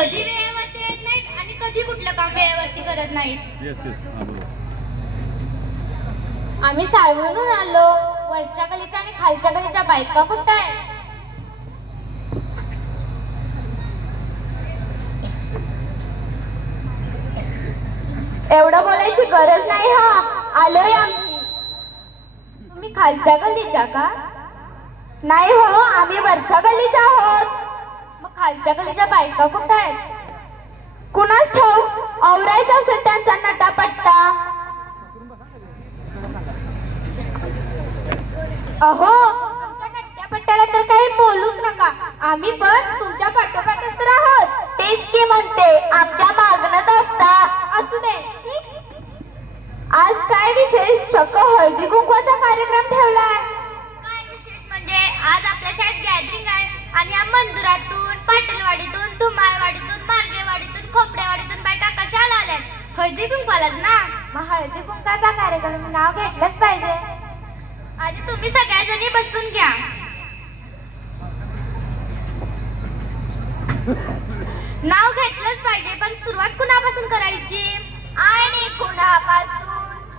कधी वेळेवरती येत नाहीत आणि कधी कुठलं काम वेळेवरती करत नाहीत. येस येस हां बरोबर. आम्ही साळवून आलो. वरच्या गलीच्या आणि खालच्या गलीच्या बायका कुठं आहे एवढं बोलायची गरज नाही हा. आलोय आम्ही. तुम्ही खालच्या गलीच्या का? नाही हो आम्ही वरच्या गल्लीच्या मग खालच्या गलीच्या बायका कुठं आहेत? कुणास ठाऊक? आवरायचा असेल त्यांचा नटापट्टा अहो आमच्या तर काही बोलूच नका. आम्ही पण तुमच्या पाठोपाठच तर आहोत. तेच की म्हणते आमच्या मागणत असता. असू दे. आज काय विशेष? चक्क हळदी कुंकवाचा कार्यक्रम ठेवलाय. काय विशेष म्हणजे आज आपल्या शाळेत गॅदरिंग आहे आणि या मंदिरातून पाटीलवाडीतून धुमाळवाडीतून मार्गेवाडीतून खोपडेवाडीतून बायका कशाला आल्यात. हळदी कुंकवालाच ना? मग हळदी कुंकाचा कार्यक्रम नाव घेतलंच पाहिजे. आधी तुम्ही सगळ्याजणी बसून घ्या. नाव घेतलंच पाहिजे पण सुरुवात कुणापासून करायची? आणि कुणापासून?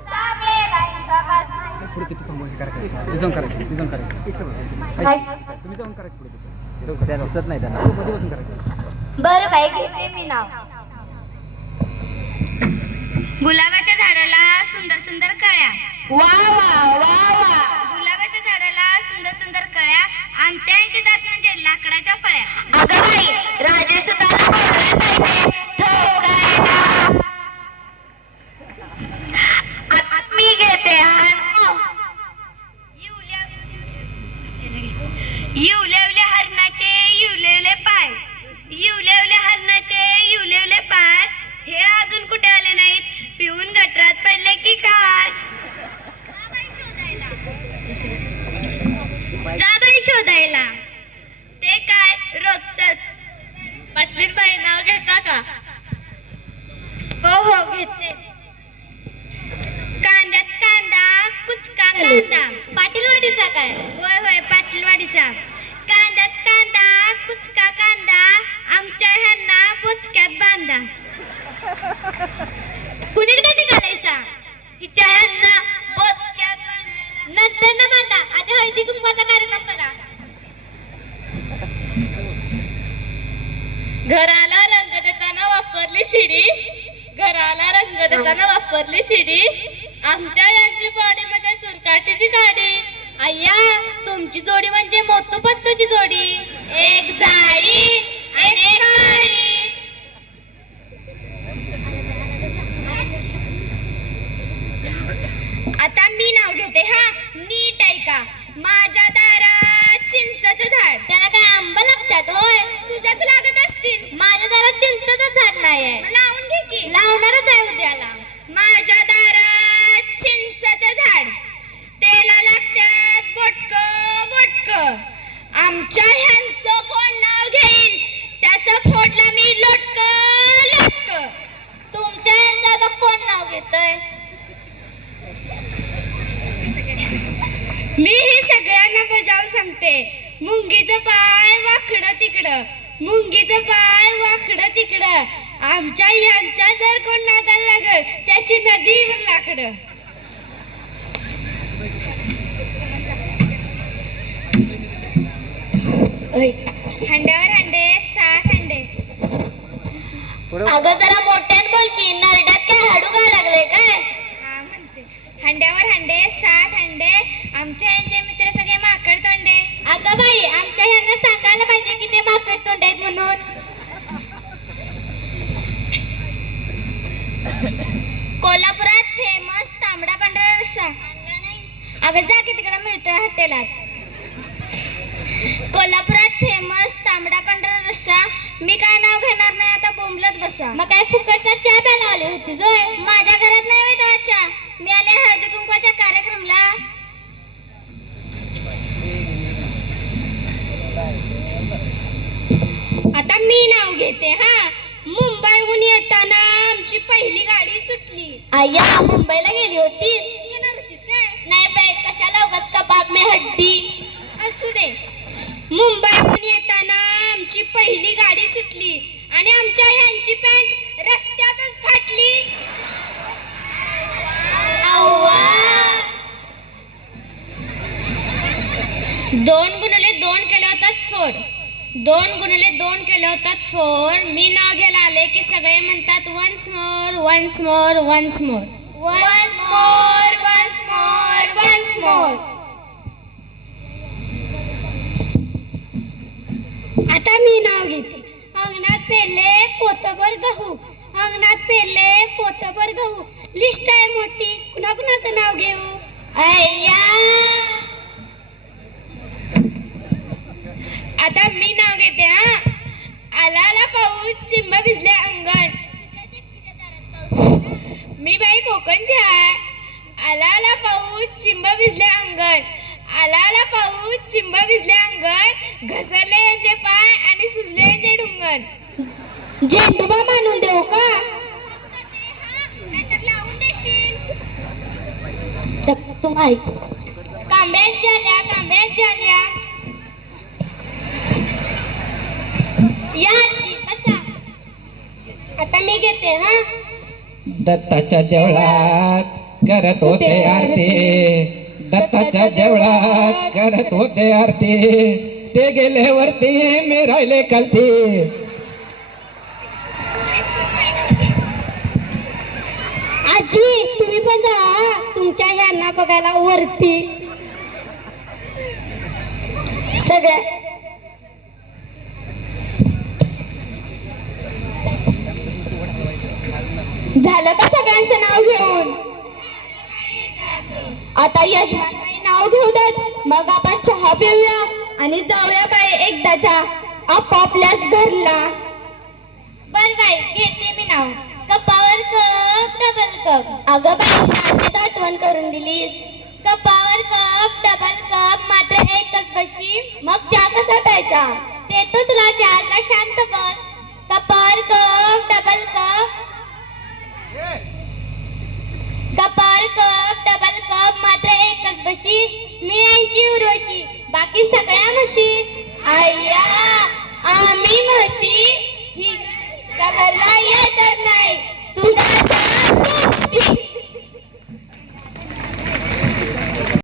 साबळेबाईंच्यापासून पुढे तिथे थांबू हे करायचं तिथे जाऊन करायचं तिथे जाऊन करायचं काय- तुम्ही जाऊन करायचं पुढे तिथे. दिसत नाही त्यांना. मध्ये बसून करायचं बरं बाई घेते मी नाव. गुलाबाच्या झाडाला सुंदर सुंदर कळ्या. वा वा वा वा. गुलाबाच्या झाडाला सुंदर सुंदर कळ्या. आमच्या यांचे दात म्हणजे लाकडाच्या फळ्या. अगं बाई मी घेते नाव. युवलेवले हरणाचे युवलेवले पाय युवलेवले हरणाचे युवलेवले पाय हे अजून कुठे आले नाहीत पिऊन गटरात पडले की काय जा बाई शोधायला ते काय रोजच पाटील बाई नाव घेता का हो हो घेते कांद्यात कांदा कुचका कांदा पाटीलवाडीचा काय? होय होय पाटीलवाडीचा. कांद्यात कांदा कुचका कांदा आमच्या ह्यांना पुचक्यात बांधा. कुणीकडे निघालायचा? हिच्या ह्यांना नंतर ना बांधा. आधी हळदी कुंकवाचा कार्यक्रम करा घराला रंग देताना वापरली शिडी. घराला रंग देताना वापरली शिडी. आमच्या यांची बॉडी म्हणजे तुरकाटीची गाडी अय्या तुमची जोडी म्हणजे मोतू पत्तूची जोडी. एक जाळी आणि एक काळी आता मी नाव घेते हा. नीट ऐका. माझ्या दारात चिंचचं झाड. त्याला काय आंब लागतात होय? तुझ्याच लागत असतील. माझ्या दारात चिंचचं झाड नाही आहे लावून घे की. लावणारच आहे उद्याला. घेतय मी ही सगळ्यांना बजावून सांगते. मुंगीचं पाय वाकडं तिकडं. मुंगीचं पाय वाकडं तिकडं. आमच्या यांच्या जर कोण नादाला लागल त्याची नदीवर लाकडं. हंड्यावर हंडे सात हंडे. अगं जरा मोठ्यात बोल की नरड्यात काय हाडू काय लागले काय हा म्हणते हंड्यावर हंडे सात हंडे. आमच्या यांचे मित्र सगळे माकड तोंडे. अगं बाई आमच्या ह्यांना सांगायला पाहिजे की ते माकड तोंड आहेत म्हणून. कोल्हापुरात फेमस तांबडा पांढरा रस्सा. अगं जा की तिकडे मिळतोय हॉटेलात. कोल्हापुरात फेमस तांबडा पांढरा रस्सा. मी काय नाव घेणार नाही आता बोंबलत बसा. मग काय फुकटचा त्या प्याला आली होती जोय? माझ्या घरात नाही होय तेव्हाच्या मी आले हळदी कुंकवाच्या कार्यक्रमला आता मी नाव घेते हा. मुंबईहून येताना आमची पहिली गाडी सुटली. आया मुंबईला गेली होतीस? येणार होतीस काय? नाही बाई कशाला उगाच कबाब में हड्डी? असू दे. मुंबईहून येताना आमची पहिली गाडी सुटली. आणि आमच्या ह्यांची पॅन्ट रस्त्यातच फाटली अव्वा. दोन गुणले दोन केले होतात फोर दोन गुणले दोन केले होतात फोर मी नाव घ्यायला आले की सगळे म्हणतात once more once more once more once more once more once more आता मी नाव घेते. अंगणात पेरले पोतभर गहू. अंगणात पेरले पोतभर गहू. लिस्ट आहे मोठी. कुणा कुणाचं नाव घेऊ? अय्या! आता मी नाव घेते हा. आला आला पाऊस चिंब भिजले अंगण. मी बाई कोकणची आहे आला आला पाऊस चिंब भिजले अंगण. आला आला पाऊस चिंब भिजले अंगण. घसरले यांचे पाय आणि सुजले यांचे डुंगण. झेंडूबा मानून देऊ का? तू ऐक. कांब्यात झाल्या कांब्यात झाल्या. घेते हा? दत्ताच्या देवळात करत होते आरती. दत्ताच्या देवळात करत होते आरती. ते गेले वरती मी राहिले खालती आजी तुम्ही पण जा. तुमच्या ह्यांना बघायला वरती. सगळ्या झालं का सगळ्यांचं नाव घेऊन आता यशमानबाई नाव घेऊ देत. मग आपण चहा पिऊया आणि जाऊया बाई एकदाच्या आपापल्याच घरला. बर बाई घेते मी नाव. कपावर कप डबल कप. अगं बाई आठवण करून दिलीस. कपावर कप डबल कप मात्र एकच बशी. मग चहा कसा प्यायचा? ते तो तुला चहा शांत बस. कपावर कप डबल कप. कपावर कप डबल कप मात्र एकच बशी. मी आईची उर्वशी बाकी सगळ्या म्हशी. आय्या आम्ही म्हशी. ही शहरला येतच नाही.